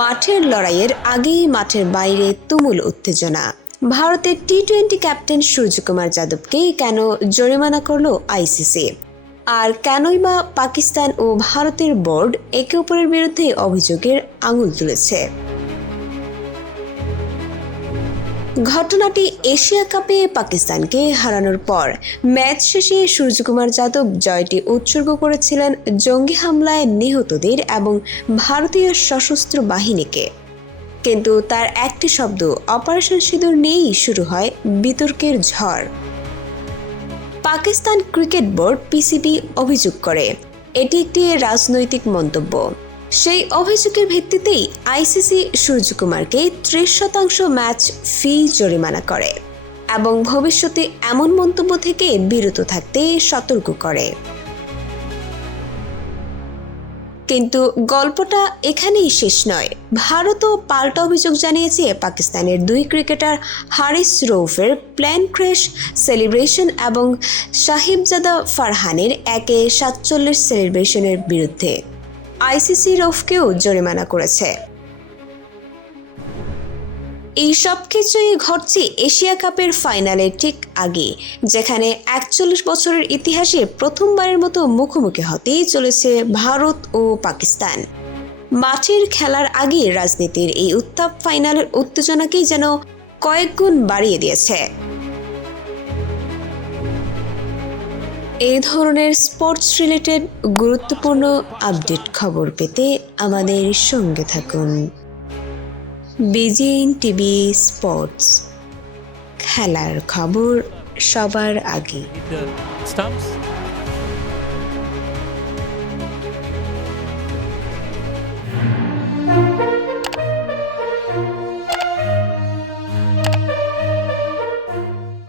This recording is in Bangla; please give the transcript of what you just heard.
মাঠের লড়াইয়ের আগেই মাঠের বাইরে তুমুল উত্তেজনা। ভারতের টি-20 ক্যাপ্টেন সূর্যকুমার যাদবকে কেন জরিমানা করল আইসিসি? আর কেনই বা পাকিস্তান ও ভারতের বোর্ড একে অপরের বিরুদ্ধে অভিযোগের আঙুল তুলেছে? ঘটনাটি এশিয়া কাপে পাকিস্তানকে হারানোর পর ম্যাচ শেষে সূর্যকুমার যাদব জয়টি উৎসর্গ করেছিলেন জঙ্গি হামলায় নিহতদের এবং ভারতীয় সশস্ত্র বাহিনীকে। কিন্তু তার একটি শব্দ অপারেশন সিঁদুর নিয়েই শুরু হয় বিতর্কের ঝড়। পাকিস্তান ক্রিকেট বোর্ড পিসিবি অভিযোগ করে এটি একটি রাজনৈতিক মন্তব্য। সেই অভিযোগের ভিত্তিতেই আইসিসি সূর্যকুমারকে 30% ম্যাচ ফি জরিমানা করে এবং ভবিষ্যতে এমন মন্তব্য থেকে বিরত থাকতে সতর্ক করে। কিন্তু গল্পটা এখানেই শেষ নয়। ভারতও পাল্টা অভিযোগ জানিয়েছে পাকিস্তানের 2 ক্রিকেটার হারিস রৌফের প্লেন ক্র্যাশ সেলিব্রেশন এবং সাহিবজাদা ফারহানের একে 47 সেলিব্রেশনের বিরুদ্ধে। আইসিসি রৌফকেও জরিমানা করেছে। এই সব কিছুই ঘটছে এশিয়া কাপের ফাইনালের ঠিক আগে, যেখানে 41 বছরের ইতিহাসে প্রথমবারের মতো মুখোমুখি হতেই চলেছে ভারত ও পাকিস্তান। মাঠের খেলার আগে রাজনীতির এই উত্তাপ ফাইনালের উত্তেজনাকেই যেন কয়েক গুণ বাড়িয়ে দিয়েছে। এই ধরনের স্পোর্টস রিলেটেড গুরুত্বপূর্ণ আপডেট খবর পেতে আমাদের সঙ্গে থাকুন। বিজিএন টিভি স্পোর্টস, খেলার খবর সবার আগে।